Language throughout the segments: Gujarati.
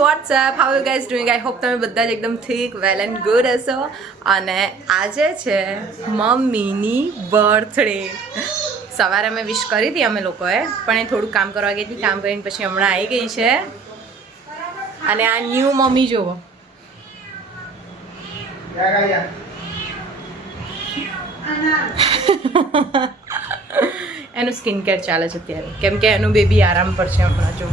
WhatsApp how you guys doing I hope તમે બધા જ એકદમ ઠીક વેલ એન્ડ ગુડ હશો. અને આજે છે મમ્મીની બર્થડે. સવારે અમે વિશ કરી હતી અમે લોકોએ, પણ એ થોડુંક કામ કરવા ગઈ હતી. કામ કરીને પછી હમણાં આવી ગઈ છે. અને આ ન્યૂ મમ્મી જુઓ. એનું સ્કિન કેર ચાલે છે અત્યારે, કેમ કે એનું બેબી આરામ પર છે હમણાં. જો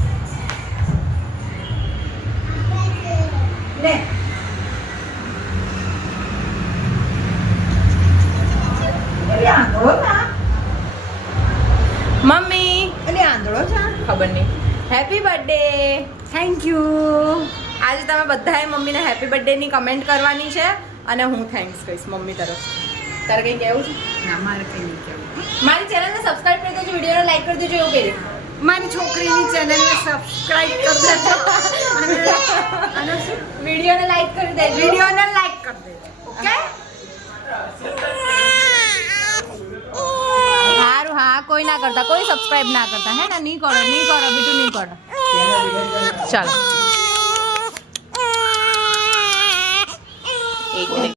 મમ્મી આંધળો છે, ખબર નહીં. Happy birthday, thank you. આજે તમે બધાએ મમ્મીને હેપી બર્થડે ની કમેન્ટ કરવાની છે અને હું થેન્ક્સ કહીશ મમ્મી તરફથી. તારે કંઈ કહેવું છે? ના, મારે કંઈ નહીં કહેવું. મારી ચેનલને સબસ્ક્રાઇબ કરી દેજો, વિડીયોને લાઈક કરી દેજો, એવું કહી દે. મારી છોકરીની ચેનલને સબસ્ક્રાઇબ કરી દેજો અને વિડીયોને લાઈક કરી દેજો. વિડીયોને લાઈક કરી દેજો. ઓકે? સારું. હા, કોઈ ના કરતા, કોઈ સબસ્ક્રાઇબ ના કરતા. હે ને? નહીં કરો બીજું નહીં કરો. ચાલો એક મિનિટ.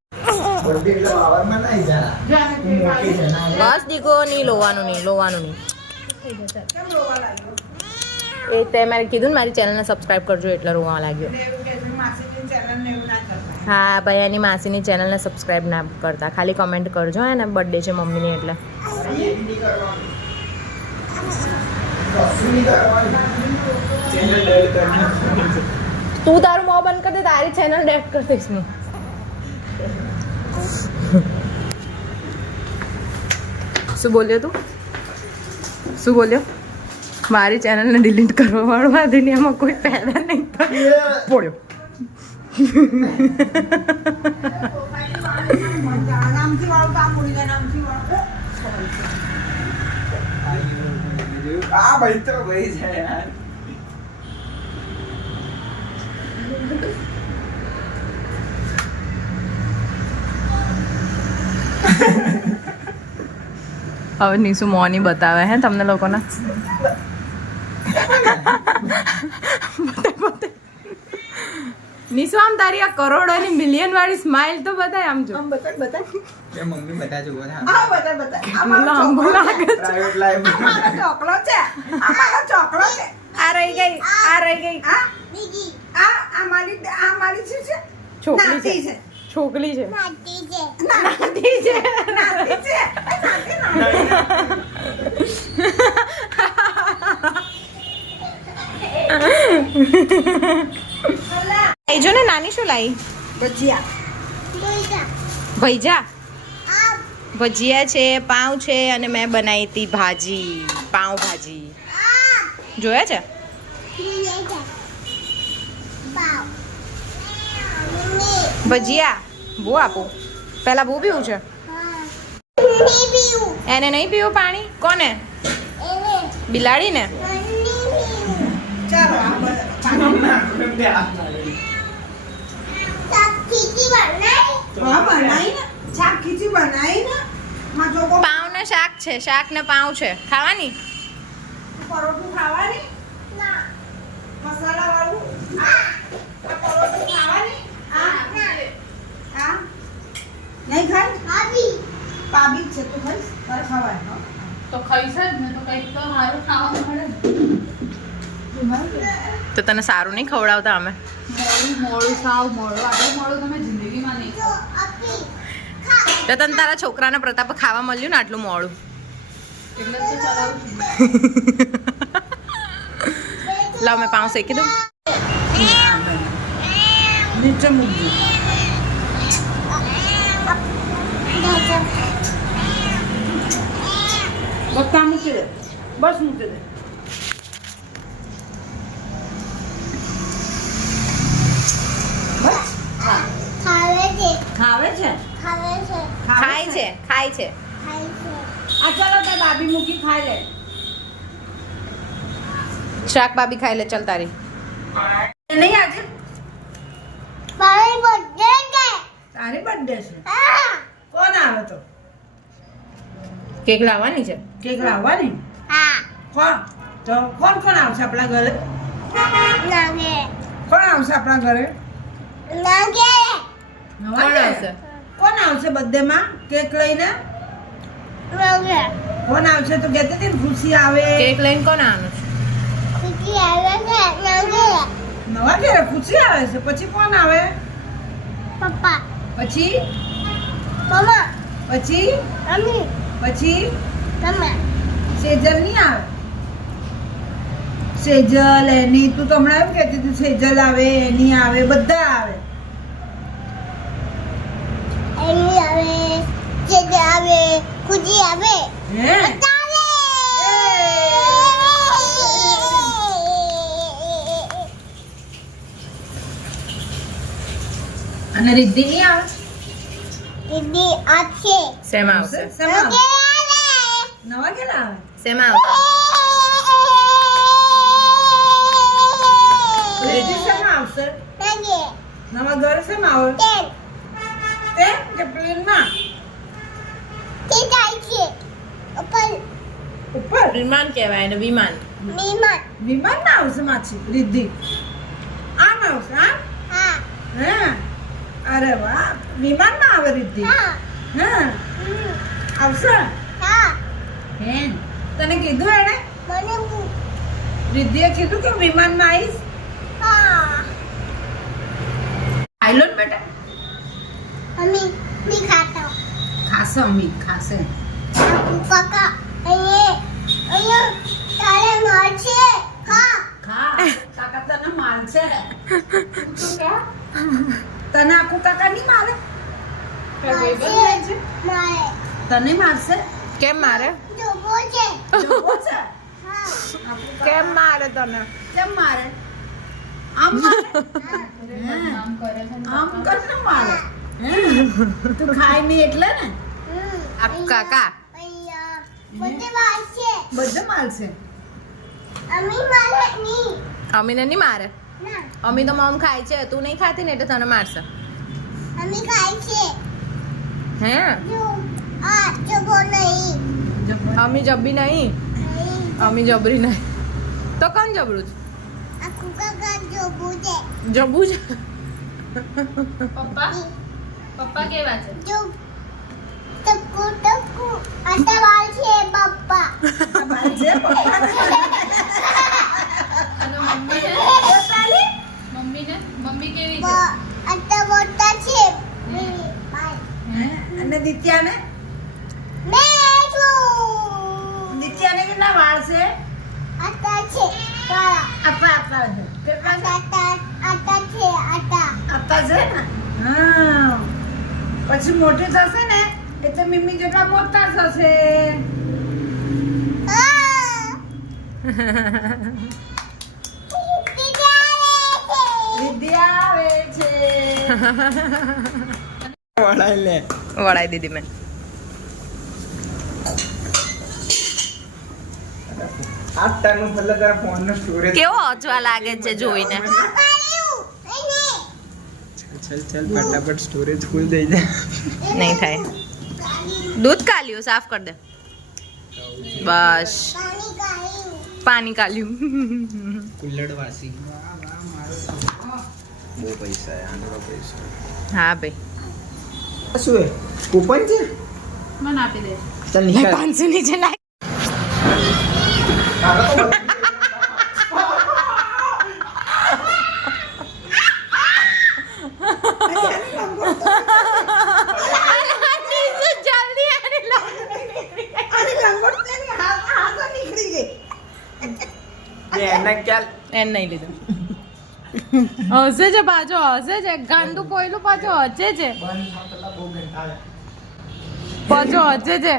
બસ દીકો, નહીં લોવાનું નહીં. એ તે મારે કીધું ને મારી ચેનલને સબસ્ક્રાઇબ કરજો એટલે રોવા લાગ્યો. હા ભાઈ, એની માસીની ચેનલને સબસ્ક્રાઇબ ના કરતા, ખાલી કમેન્ટ કરજો. હે ને? બર્થડે છે મમ્મીની એટલે. તું તારું મોં બંધ કરી દે, તારી ચેનલ ડેટ કરી દઈશ હું. શું બોલ્યો તું? શું બોલ્યો? મારી ચેનલને ડિલીટ કરવા વાળું આ દુનિયામાં કોઈ પેદા નહીં પડ્યો. આ ભાઈ તો ભાઈ છે યાર. હવે નીસુ મોની બતાવે હે તમને લોકોને. નીસુ આમ તારી આ કરોડોની મિલિયન વાળી સ્માઇલ તો બતાય. આમ જો, આમ બતાય. એ મમ્મી બતાજો બોલ. આ બતા લાંબો લાગે છે. Private life. અમારો ચોકલો છે. આ રહી ગઈ. આ મારી શું છે? છોકરી છે. નાતી છે. છોકરી છે. નાતી છે. એ જો ને નાની શું લાવી? ભજીયા. ભજીયા છે, પાઉં છે અને મેં બનાવી હતી ભાજી, પાઉં ભાજી. જોયા છે? ભજીયા બહુ આપું. પેલા બહુ પીવું છે. એને નહીં પીવું પાણી? કોને? બિલાડી ને? ચાલો શાક ખીચી બનાવી ને માં જો પાઉં ને શાક છે, શાક ને પાઉં છે. ખાવાની? પરોઠું ખાવાની ના મસાલા વાળું પરોઠું ખાવાની આ નહીં ખાઈ પાબી છે તું ખાઈશ તારે ખાવાનું તો ખાઈશ જ ને, તો કંઈક તો સારું ખાવાનું મળે. તો તને સારું નહીં ખવડાવતા અમે? મોડું સાવ મોડું, આટલું મોડું તમે જિંદગીમાં નહીં ખાઓ. તો તને તારા છોકરાને પ્રતાપ ખાવા મળ્યું ને આટલું મોડું? એટલે જ તો ચલાવું છું. લાવ મેં પાઉં શેકી દઉં. નીચે મૂકી બક્કા મૂકી દે, બસ મૂકી દે. ખાવે છે ખાય છે. આ ચાલો તાર બાબી મૂકી ખાઈ લે. શાક બાબી ખાઈ લે. ચાલ તારી નહીં આજે તારી બર્થડે છે. કોણ આવે તો? કેક લાવવાની છે. કેક લાવવાની? કોણ? તો કોણ આવશે આપણા ઘરે? કોણ આવશે આપણા ઘરે કોણ આવશે? કોણ આવશે બર્થડે માં કેક લઈને? કોણ આવશે તો કહેતી હતી ને ખુશી આવે. કેક લઈને કોણ આવવાનું છે? નવા ઘરે ખુશી આવે છે. પછી કોણ આવે? પછી પછી પછી સેજલ નહીં આવે? સેજલ એની તું તો હમણાં એવું કહેતી હતી સેજલ આવે એની આવે બધા આવે. હે અને રિદ્ધિ નહીં આવે? શેમાં આવશે? શેમાં આવે? નવા ઘરે આવે? શેમાં આવશે? રિદ્ધિ શેમાં આવશે? નવા ઘરે શેમાં આવે? તે કે પ્લેનમાં? ઉપર વિમાન કહેવાય ને વિમાન. વિમાનમાં આવશે માછી રિદ્ધિ. આમ આવશે આમ? હા અરે વાહ વિમાનમાં આવે રિદ્ધિ. હા આવશે. બેન તને કીધું એણે? રિદ્ધિએ કીધું કે વિમાનમાં આવીશ? આયલો ને બેટા? ખાશે અમી ખાશે. ખા કાકા તને મારશે. તું કે તને આખું કાકા નહીં મારે? તને મારશે? કેમ મારે? જોવો છે? કેમ મારે તને? કેમ મારે? આમ મારે? આમ કરે છે ને આમ કર ને મારે. તું ખાય નહીં એટલે ને? આખું કાકા. બધે મારશે. અમીને નહીં મારે. અમી તો મમ ખાય છે, તું નહીં ખાતી ને એટલે તને મારશે. હે અમી જબરી નહીં. અમી જબરી નહીં તો કોણ જબરું છે? જબુ છે. પપ્પા પપ્પા કેવા છે? મારશે પપ્પા. અને મમ્મી કેવી છે? અને દિત્યાને? દિત્યાને કેટલા વાળ છે? આપા આપા છે. કેટલા આપા છે ને? હા પછી મોટી થશે ને એટલે મમ્મી જેટલા મોટા થશે. રિદ્ધિ આવે છે. વળાઈ લે. વળાઈ દીધી મેં. આટલાનું મતલબ તારા ફોનનો સ્ટોરેજ. કેવો અજવા લાગે છે જોઈને. ચલ ચલ ફટાફટ સ્ટોરેજ ફૂલ થઈ જાય. નહીં થાય. દૂધ કાલ્યું સાફ કર દે. બસ પાણી કાલ્યું. કુલ્લડ વાસી. બહુ પૈસા આનો પૈસા. હા ભાઈ. શું હે કૂપન છે? મને આપી દે. ચાલ નિકાલ. 500 નીચે લાગ. એના ચાલ. એન નહીં લીધું. હસે છે પાછો હસે છે ગાંડું પોયલું પાછો હસે છે પાછો હસે છે.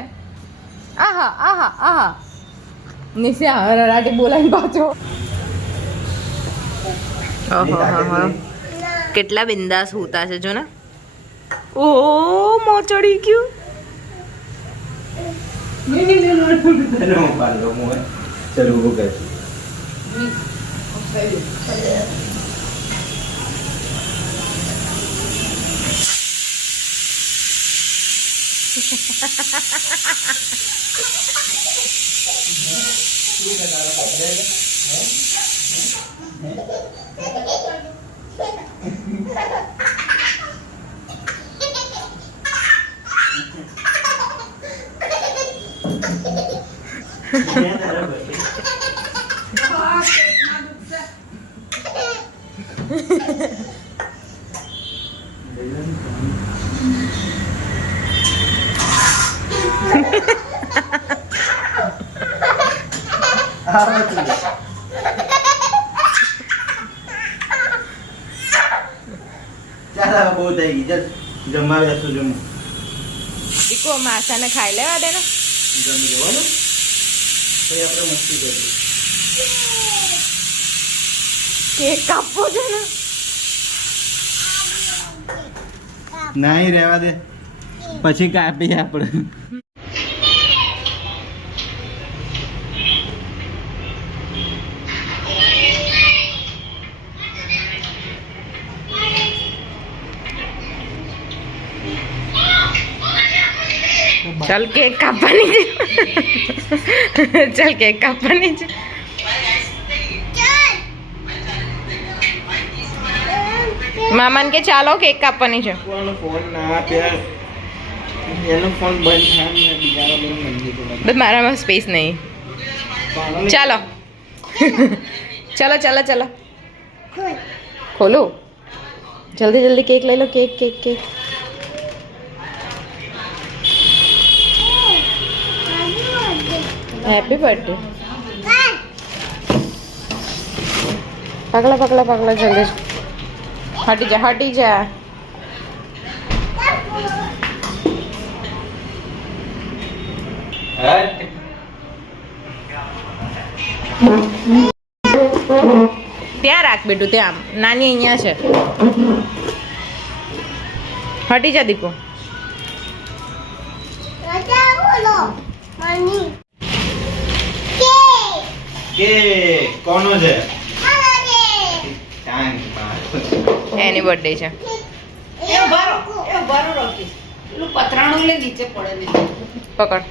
આહા આહા આહા નિશે હરાટી બોલાવી પાછો. ઓહો કેટલા બિંદાસ હોતા છે જો ને. ઓ મો ચડી ગયું. ચલો હું પાડ લો મોય. ચલો ઊભો કર. ચાલ બહુ થઈ ગઈ ચાલ જમવા બેસું જમું દીકો માસાને ખાઈ લેવા દે ને. જમી લેવાનું પછી આપણે મસ્તી કરીએ. કેક કાપવો છે ને. નહીં રહેવા દે પછી કાપીએ આપણે. ચાલ કેક કાપવાની છે. ચાલ કેક કાપવાની છે. મામાને કે ચાલો કેક કાપવાની છે. ફોન ના આપે એનો ફોન બંધ થાય ને બીજાનો બંધ મંદી તો બસ મારામાં સ્પેસ નહીં. ચાલો ચલો ચલો ચલો ખોલો જલ્દી જલ્દી કેક લઈ લો. Cake cake cake. Happy birthday. પગલા પગલા પગલા જલ્દી હટી જા હટી જા. ત્યાં રાખ બેટું ત્યાં. નાની અહીંયા છે. હટી જા દીપો. કે કોનો છે એની બર્થડે છે. એ ઉભારો રોકી પેલું પતરાણું લે નીચે પડેલી પકડ.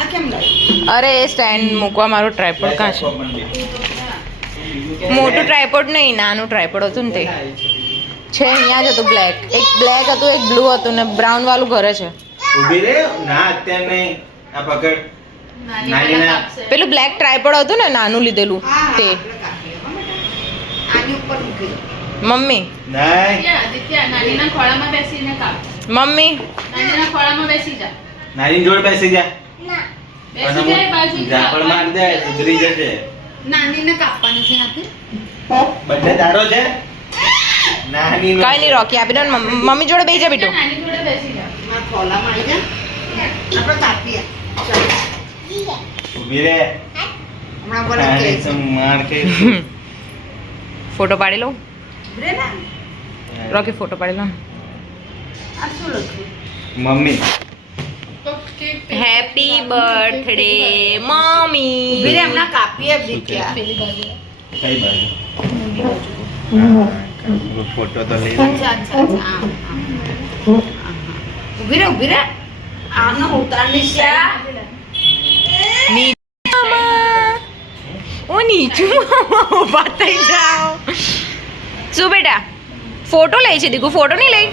આ કેમ લાવ્યું? અરે એ સ્ટેન્ડ મૂકવા મારું ટ્રાયપોડ કાં છે? મોટું ટ્રાયપોડ નહીં, નાનું ટ્રાયપોડ હતું ને તે છે અહીંયા જ હતું. બ્લેક એક બ્લેક હતું, એક બ્લુ હતું ને બ્રાઉન વાળું ઘરે છે. ઊભી રે ના અત્યારે નહીં આ પકડ નાની ના પેલું બ્લેક ટ્રાયપોડ હતું ને નાનું લીધેલું તે. આની ઉપર મૂકી દો. મમ્મી નહીં આદિત્ય નાનીના ખોળામાં બેસીને કાપ. મમ્મી નાનીના ખોળામાં બેસી જા. નાની જોડ બેસી જા બેસી જાય બાજુ ઝાપડ માર દે સુધરી જશે. નાનીને કાપવાની છે હાથે. બંને દાડો છે નાની કઈ નહીં રોકી આપી દો ને. મમ્મી જોડે બેસી જા બેટું. નાની જોડે બેસી જા. મારા ખોલામાં આવી જા. આપણે કાપીએ. ચાલો. ઊભી રે હમણાં બોલે કે છે. માર કે ફોટો પાડી લઉં. રે ના. રોકી ફોટો પાડી લઉં. આ શું લખ્યું? Mummy happy birthday mummy. વીરે હમણાં કાપીએ દીકરા. કઈ બાજુ ફોટો તો લઈ અચ્છા અચ્છા અચ્છા. ઊભી રે આનો ઉતારની છે. ઓ નીચું ઊભા થઈ જાઓ. શું બેટા ફોટો લે છે દીકુ? ફોટો નહીં લઈ.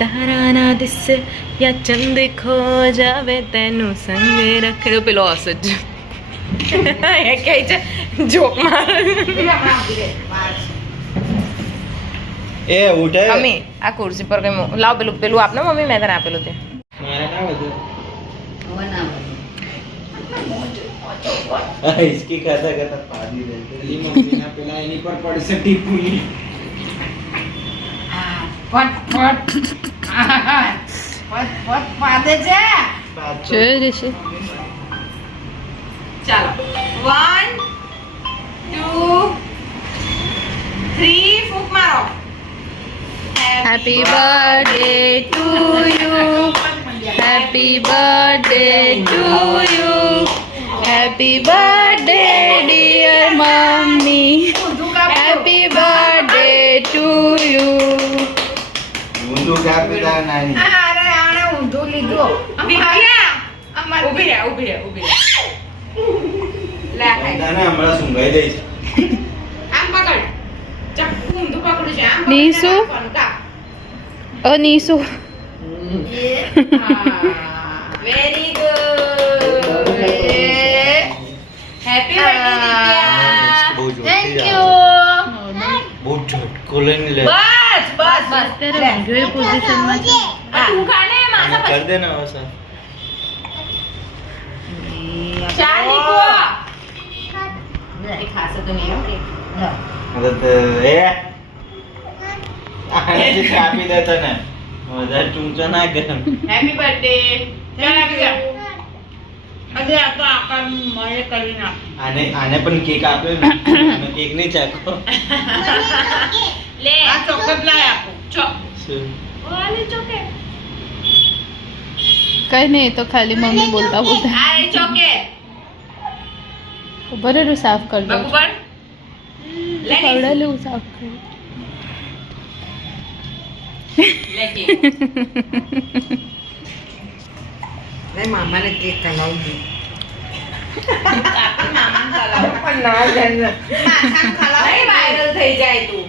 તારા ના દિસ યા ચંદ ખો જાવે તેનું સંગ રખડો. પેલો હશે જ એ કહે છે જોક માર. એ ઉઠે મમ્મી આ ખુરશી પર કઈ લાવ. પેલું પેલું આપને મમ્મી, મેં તને આપેલું તે. મારે ના વધુ હવે ના इसकी खाता खाता पानी देते ये मम्मी ना पेला एनी पर पड़ी से टीपुली ફટ પાદે છે. ચાલો 1 2 3 ફૂંક મારો. Happy birthday to you. Happy birthday to you. Happy birthday dear mummy. Happy birthday to you. ઊંધું કાપીલા નાની અરે આણે ઊંધું લીધું. ઊભી રહે ઊભી રહે ઊભી રહે. લે દાના હમણાં સુંગાઈ દઈશ ઊંધું પકડું છે આમ નીસુ. નીસુ વેરી ગુડ હેપી બર્થડે બહુ જોરથી થેન્ક જ યુ બહુ ઝટકો લઈને લે બસ બસ બસ અત્યારે ઊંઘ્યો પોઝિશનમાં છે. તું ખાને અને માથા કર દે ને હવે સર ચાલ નીકળો એ ખાશે તો નહીં એ આને કાપી દે તને વધારે ચૂંચો ના કર હેપી બર્થડે ચાલ આવી જા અરે આ તો આકાર મળે કરી નાખ. આને પણ કેક આપ્યો ને તમે કેક નહીં ચાખો લે આ ચોકલેટ લાય આપો. ચો શું? ઓલે ચોકે કઈ નહીં એ તો ખાલી મમ્મી બોલતા બોલતા આ રે ચોકે ઉભા રહો સાફ કરી દો. બાબુ પર લે કવડા લેવું સાફ કરી. લે કે લે મામાને કેક ખવડાવજો. કાપી મામાને ખવડાવો પણ ના જાય ને. માથામાં ખવડાવો. નહીં વાયરલ થઈ જાય તું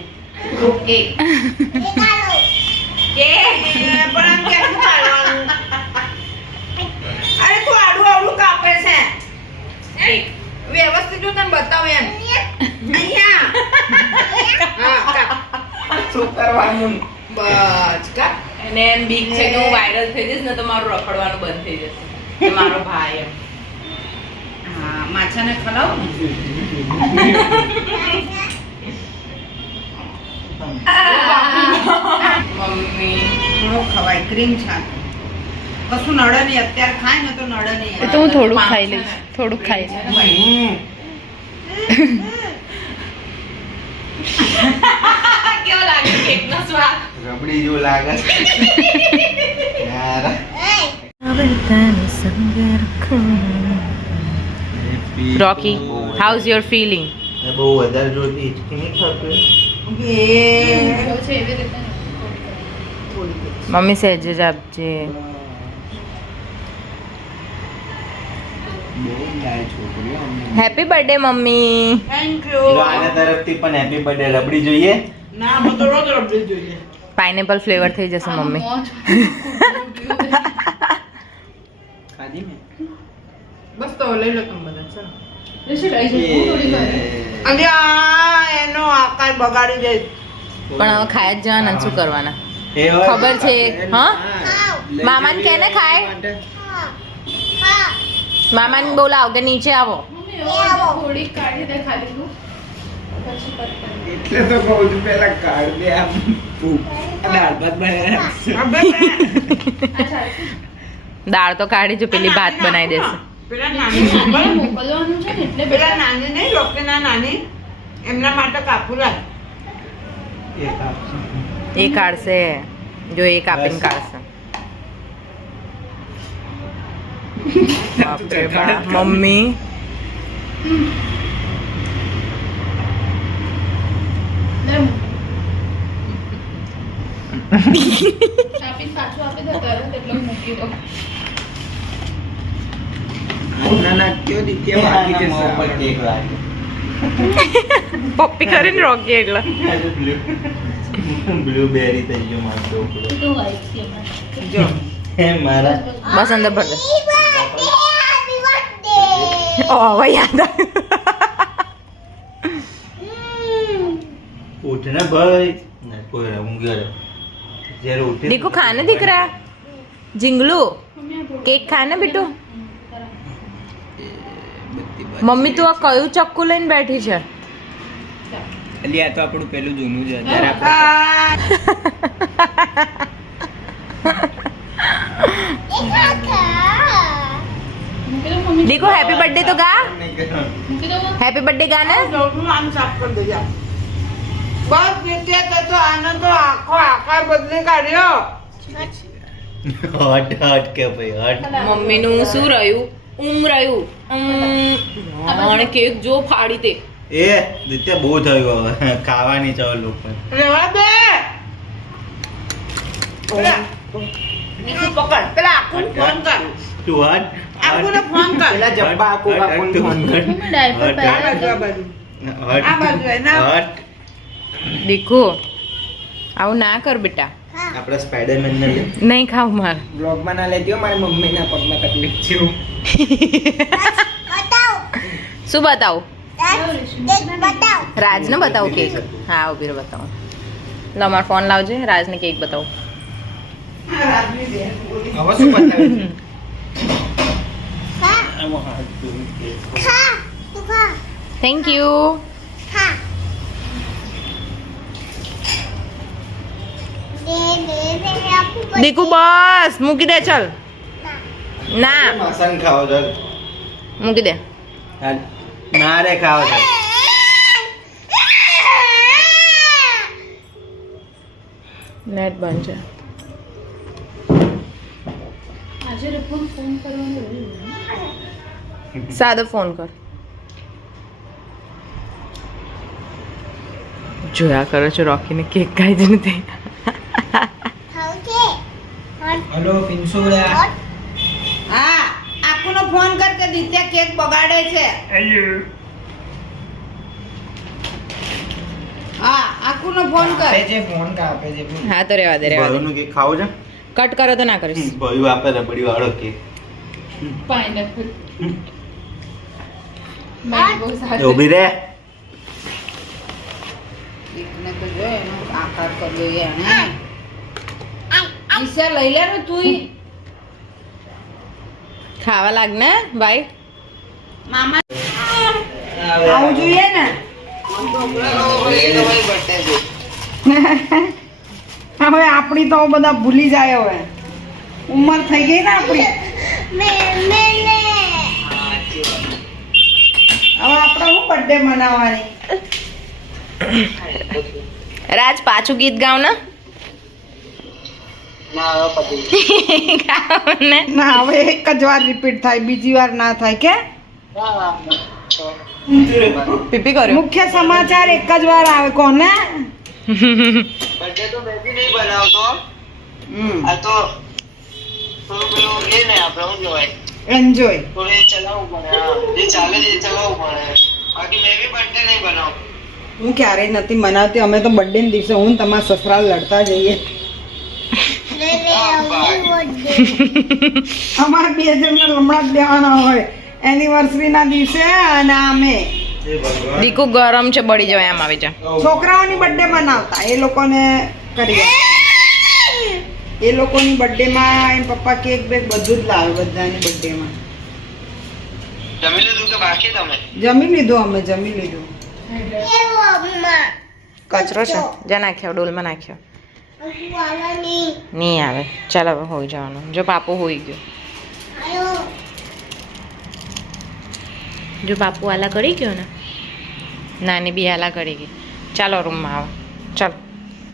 એક કે પણ આમ કેમ ખાવાનું? અરે તું આડું આવડું કાપે છે. એક વ્યવસ્થિત જો તને બતાવું એમ. અહીંયા. હા, કાપ. શું કરવાનું? બસ કાપ. અને એમ બીક છે કે હું વાયરલ થઈ જઈશ ને તો મારું રખડવાનું બંધ થઈ જશે કે મારો ભાઈ એમ હા, માછાને ખવડાવો ને. મમ્મી થોડો ખવાય ક્રીમ છાન કશું નડે નહીં. અત્યારે ખાય ને તો નડે એ નહીં. તો હું થોડુંક ખાઈ લઈશ. થોડુંક ખાઈ લઈશ. કેવો લાગે કેકનો સ્વાદ રબડી જેવું લાગે છે યાર રોકી હાઉઝ યોર ફીલિંગ એ બહુ વધારે જોતી હિચકી નહીં ખાતું એ છે એવી રીતે નહીં. મમ્મી સહેજ જ આપજે બહુ ડાય છોકરીઓ અમને હેપી બર્થડે મમ્મી થેન્ક જો યુ. આના તરફથી પણ હેપી બર્થડે રબડી જોઈએ ના હું તો રોજ રબડી જોઈએ. પાઇનેપલ ફ્લેવર થઈ જશે મમ્મી મોજ. ખાધી મેં બસ તો લઈ લો તમે બધા ચાલો. ઋષિ લઈ જજો. હું થોડી ઘરે. અને આ એનો આકાર બગાડી દે. પણ હવે ખાય જ જવાના ને શું કરવાના એ હોય. ખબર છે, હા? લઈ મામાને જઈએ કેને ખાય? માટે. મામાને બોલાવ કે નીચે આવો મમ્મી એવો થોડીક કાઢી દે ખાલી તું. પછી કટ કરી. એટલે તો કહું છું પેલા કાઢ દે આમ દાળ ભાત બનાવ્યા અબે અચ્છા દાળ તો કાઢી જો પેલી ભાત બનાવી દેશે પેલા નાની મને મોકલવાનું છે ને એટલે પેલા નાની નહીં લોકેના નાની એમના માટે કાપુ લાય. એક આપશે એ કાઢશે જો એ કાપીને કાઢશે બાપરે બાપ. મમ્મી લે આપી પાછું આપી દે તરત એટલે હું મૂકી દઉં. ના ના કયો દી કે બાકી છે ઉપર કેક લાગે પપ્પી કરીને રોકી એટલે બ્લુબેરી થઈ ગયો મારો છોકરો તો વાઈટ છે હમણાં. જો હે મારા બસ અંદર ભર દે ઓ હવે યાદ આવ્યું. ઉઠ ને ભાઈ ના કોઈ ઊંઘ્યો રહ્યો જ્યારે ઉઠી દીકુ ખાને દીકરા જીંગલુ મમ્મી આ થોડું કેક ખાને બેટુ બધી મમ્મી તું આ કયું ચક્કુ લઈને બેઠી છે અલી આ તો આપણું પેલું જૂનું છે જ્યારે આ મૂકી દઉં મમ્મી. દીકુ હેપી બર્થડે તો ગા મૂકી દઉં. હેપી બર્થડે ગા ને જોડનું આમ સાફ કરી દેજો. બસ નિત્ય તો આનો તો આખો આકાર બદલી કાઢ્યો. હટ હટ કે ભાઈ હટ મમ્મીનું શું રહ્યું રહ્યું અને કેક જો ફાડી દે એ નિત્ય બહુ થયું હવે ખાવાની ચાલો લોકો રેવા દે. પેલા નીકળ પકડ. પેલા આખું ફોન કર. તું હટ આખુંને ફોન કર. પેલા જબ્બા આખું ફોન કર મમ્મી ડાયપર આ બાજુ આ બાજુ. હટ આ બાજુ એના. હટ દીકુ આવું ના કર બેટા. આપણે સ્પાઈડરમેન ને લે નહીં ખાવું માર. બ્લોગ માં ના લેતી હો, મારી મમ્મીના પગમાં તકલીફ છે. શું બતાવું? રાજને બતાવું કેક? હા ઉભી રહો બતાવું. લો મારો ફોન લાવજે, રાજને કેક બતાવું. હવે શું બતાવ્યું? આમાં હાથ ધોઈને કેક. Thank you. દીકુ બસ મૂકી દે ચલ. ના માસન ખાઓ છો? મૂકી દે. હાલ. મારે ખાઓ છો? નેટ બંધ છે. આજે રઘુને ફોન કરવાનો રહ્યો. સાદો ફોન કર. જોયા કરો છો રોકીને કેક ખાઈ જ નથી. હલો પિન્સુડા. હા આકુનો ફોન કર કે દિત્યા કેક બગાડે છે. હા આકુનો ફોન કર. આપે છે ફોન કાપે છે. હા તો રેવા દે રેવા દે. ભયુંનું કેક ખાવું છે? કટ કરો તો ના કરીશ. ભયું આપે રબડી વાળો કેક. પાઇનેપલ મેંગો સાથે ઊભી રે. એકને તો જો એનો આકાર કર્યો એને. ઈસા લઈ લે ને તું. ખાવા લાગ ને ભાઈ. મામા આવું જોઈએ ને. હવે આપણી તો બધા ભૂલી જાય હવે. ઉંમર થઈ ગઈ ને આપણી. હવે આપણે શું બર્થડે મનાવવાની? રાજ પાછું ગીત ગાવ ને. ગાવ ને. ના હવે એક જ વાર રિપીટ થાય, બીજી વાર ના થાય કે. પીપી કર્યો. મુખ્ય સમાચાર એક જ વાર આવે કોને? बर्थडे तो मैं भी नहीं बनावतो आ तो થોડું પેલું એ ને આપણે શું કહેવાય એન્જોય. થોડું એ ચલાવવું પડે હા જે ચાલે છે એ ચલાવવું પડે બાકી મેં બી બર્થડે નહીં બનાવતો હું ક્યારેય નથી મનાવતી. અમે તો બર્થડે ના દિવસે હું ને તમારા સસરા લડતા જઈએ. અમારા બે જણને હમણાં જ દેવાના હોય એનિવર્સરી ના દિવસે. અને અમે દીકુ ગરમ છે બળી જવાય આમ આવી જા. છોકરાઓની બર્થડે મનાવતા એ લોકોને કરી એ લોકોની બર્થડે માં એમ પપ્પા કેક બેક બધું જ લાવે બધાની બર્થડે માં. જમી લીધું કે બાકી તમે જમી લીધું અમે જમી લીધું. કચરો છે જા નાખ્યો ડોલમાં નાખ્યો. નહીં આવે. ચાલ હવે હોઈ જવાનું. જો પાપુ હોઈ ગયો. જો પાપુ આલા કરી ગયો ને નાની બી આલા કરી ગઈ. ચાલો રૂમમાં આવો ચાલો.